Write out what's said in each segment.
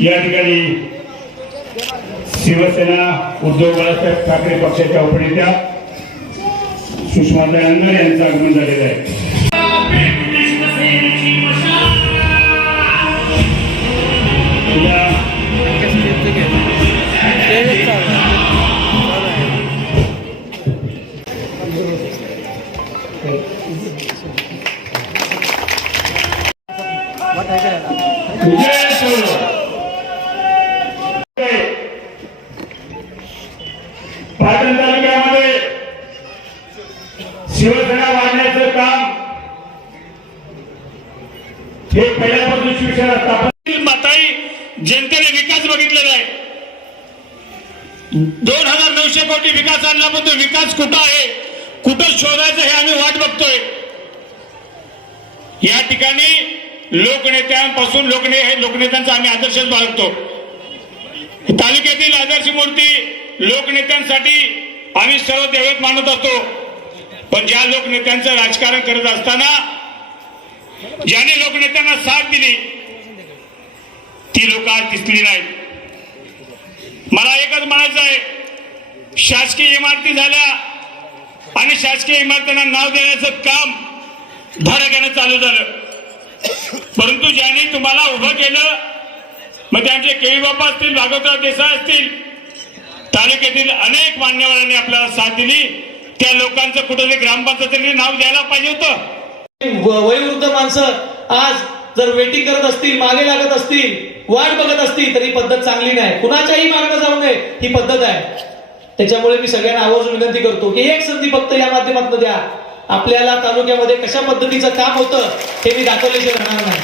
या ठिकाणी शिवसेना उद्धव बाळासाहेब ठाकरे पक्षाच्या उपनेत्या सुषमाताई अंगर यांचं आगमन झालेलं आहे. हे पहिल्यापासून शिवसेना स्थापन माताई जनतेने विकास बघितलेला आहे. दोन हजार नऊशे कोटी विकास आणला पण तो विकास कुठं आहे? कुठं शोधायचं हे आम्ही वाट बघतोय. या ठिकाणी लोकनेत्यांपासून लोकने हे लोकनेत्यांचा आम्ही आदर्शच बाळगतो. तालुक्यातील आदर्श मूर्ती लोकनेत्यांसाठी आम्ही सर्व देवत मानत असतो. पण ज्या लोकनेत्यांचं राजकारण करत असताना ज्याने लोकनेत्यांना साथ दिली ती लोक आज दिसली नाहीत. मला एकच म्हणायचं आहे शासकीय इमारती झाल्या आणि शासकीय इमारतींना नाव देण्याचं काम धडक्यानं चालू झालं. परंतु ज्याने तुम्हाला उभं केलं मग त्यांचे केळी बाप्पा असतील भागवतराव देसाई असतील तालुक्यातील अनेक मान्यवरांनी आपल्याला साथ दिली. त्या लोकांचं कुठं ग्रामपंचायतीने नाव द्यायला पाहिजे होतं. वयोवृद्ध माणसं आज जर वेटिंग करत असतील मागे लागत असतील वाट बघत असतील तर ही पद्धत चांगली नाही. कुणाच्याही मागणं जाऊ नये ही पद्धत आहे. त्याच्यामुळे मी सगळ्यांना आवर्जून विनंती करतो की एक संधी फक्त या माध्यमातून द्या. आपल्याला तालुक्यामध्ये कशा पद्धतीचं काम होतं हे मी दाखवल्याशिवाय राहणार नाही.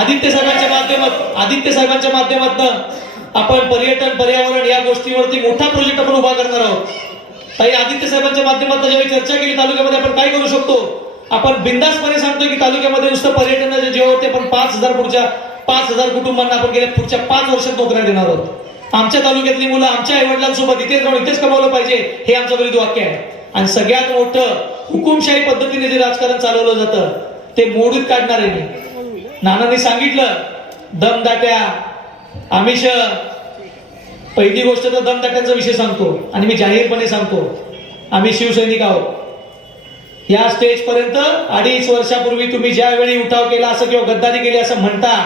आदित्य साहेबांच्या माध्यमात आदित्य साहेबांच्या माध्यमातून आपण पर्यटन पर्यावरण या गोष्टीवरती मोठा प्रोजेक्ट आपण उभा करणार आहोत. ताई आदित्य साहेबांच्या माध्यमातून ज्यावेळी चर्चा केली तालुक्यामध्ये आपण काय करू शकतो? आपण बिंदासपणे सांगतोय की तालुक्यामध्ये नुसतं पर्यटनाचे जेव्हा होते पण पाच हजार पुढच्या पाच हजार कुटुंबांना आपण गेल्या पुढच्या पाच वर्षात नोकऱ्या देणार आहोत. आमच्या तालुक्यातली मुलं आमच्या आईवडिलांसोबत इथेच राहून इथेच कमावलं पाहिजे हे आमचं बरीच वाक्य आहे. आणि सगळ्यात मोठं हुकुमशाही पद्धतीने जे राजकारण चालवलं जातं ते मोडीत काढणार आहे नानांनी सांगितलं दमदाट्या आमिष पहिली गोष्ट तर दमदाट्यांचा विषय सांगतो आणि मी जाहीरपणे सांगतो आम्ही शिवसैनिक आहोत. या स्टेज पर्यंत अडीच वर्षापूर्वी तुम्ही ज्यावेळी उठाव केला असं किंवा गद्दारी केली असं म्हणता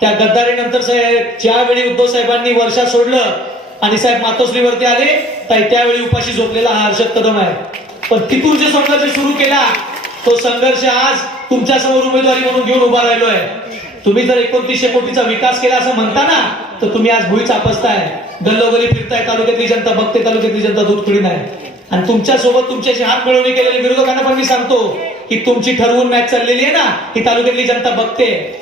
त्या गद्दारीनंतर साहेब ज्यावेळी उद्धव साहेबांनी वर्षा सोडलं आणि साहेब मातोश्रीवरती आले तर त्यावेळी उपाशी झोपलेला हा हर्षद कदम आहे. पण तिथून जे संघर्ष सुरू केला तो संघर्ष आज तुमच्यासमोर उमेदवारी म्हणून घेऊन उभा राहिलो आहे तुम्ही जर एकोणतीसशे कोटीचा विकास केला असं म्हणता ना तर तुम्ही आज भुईच आपसताय गल्लोगली फिरताय तालुक्यातली जनता बघते तालुक्यातली जनता दूध थोडी नाही. आणि तुमच्यासोबत तुमच्याशी हात मिळवणी केलेल्या विरोधकांना पण मी सांगतो की तुमची ठरवून मॅच चाललेली आहे ना ही तालुक्यातली जनता बघते.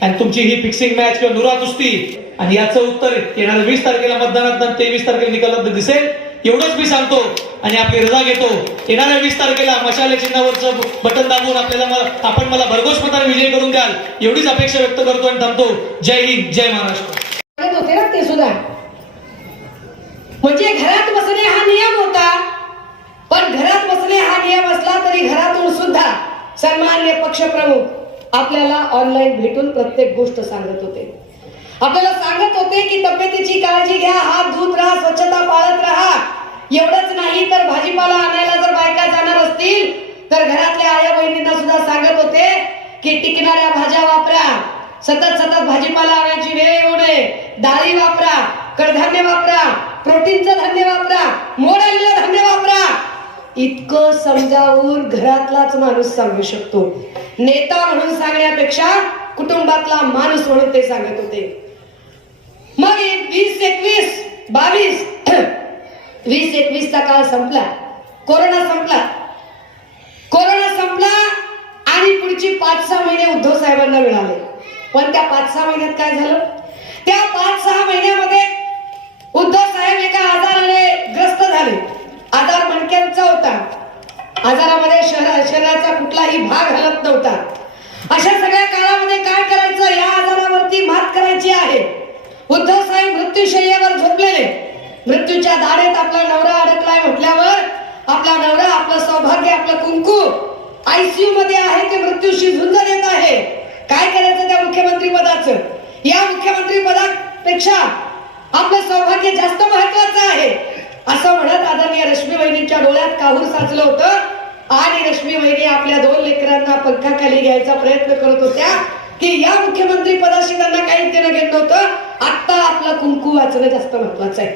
आणि तुमची ही फिक्सिंग मॅच किंवा नुरा दुसती आणि याचं उत्तर येणाऱ्या वीस तारखेला मतदानात तेवीस तारखेला निकालात दिसेल एवढंच मी सांगतो. आणि आपली रजा घेतो. येणाऱ्या वीस तारखेला मशाले चिन्हावरचं बटन दाबून आपल्याला मला- आपण मला भरघोस मताने विजय करून द्याल. एवढीच अपेक्षा व्यक्त करतो आणि थांबतो. जय हिंद जय महाराष्ट्र. होते ना ते सुद्धा. म्हणजे घरात बसणे हा नियम होता. पण घरात बसणे हा नियम असला तरी घरातून सुद्धा सन्मान्य पक्षप्रमुख आपल्याला ऑनलाईन भेटून प्रत्येक गोष्ट सांगत होते. आपल्याला सांगत होते की तब्येतीची काळजी घ्या हात धुत राहा स्वच्छता पाळत राहा. एवढंच नाही तर भाजीपाला आणायला जर बायका जाणार असतील तर घरातल्या आया बहिणींना सुद्धा सांगत होते की टिकणाऱ्या भाज्या वापरा. सतत सतत भाजीपाला आणायची वेळ येऊ नये. डाळी वापरा. कडधान्य वापरा. प्रोटीनचं धान्य वापरा मोड आलेलं धान्य वापरा. इतकं समजावून घरातलाच माणूस सांगू शकतो. नेता म्हणून सांगण्यापेक्षा कुटुंबातला माणूस म्हणून ते सांगत होते. मग वीस एकवीस बावीस वीस एकवीसचा काळ संपला. कोरोना संपला. कोरोना संपला आणि पुढची पाच सहा महिने उद्धव साहेबांना मिळाले. पण त्या पाच सहा महिन्यात काय झालं? त्या पाच सहा महिन्यामध्ये उद्धव साहेब एका आजाराने ग्रस्त झाले. आजार मणक्यांचा होता आजारामध्ये शहरा शरीराचा कुठलाही भाग हलत नव्हता. अशा सगळ्या काळामध्ये काय करायचं? या आजारावरती मात करायची आहे. उद्धव साहेब मृत्यूशय्यावर झोपलेले. मृत्यूच्या दाढेत आपला नवरा अडकलाय म्हटल्यावर आपला नवरा आपलं सौभाग्य आपलं कुंकू आयसीयू मध्ये आहे ते मृत्यूशी झुंज देत आहे. काय करायचं त्या मुख्यमंत्री पदाचं मुख्यमंत्री पदापेक्षा आपलं सौभाग्य जास्त महत्वाचं आहे. असं म्हणत आदरणीय रश्मी वहिनींच्या डोळ्यात काहूर साचलं होतं. आणि रश्मी वहिनी आपल्या दोन लेकरांना पंखाखाली घ्यायचा प्रयत्न करत होत्या की या मुख्यमंत्री पदाशी त्यांना काही देणं घेत नव्हतं. आता आपला कुंकू वाचणं जास्त महत्वाचं आहे.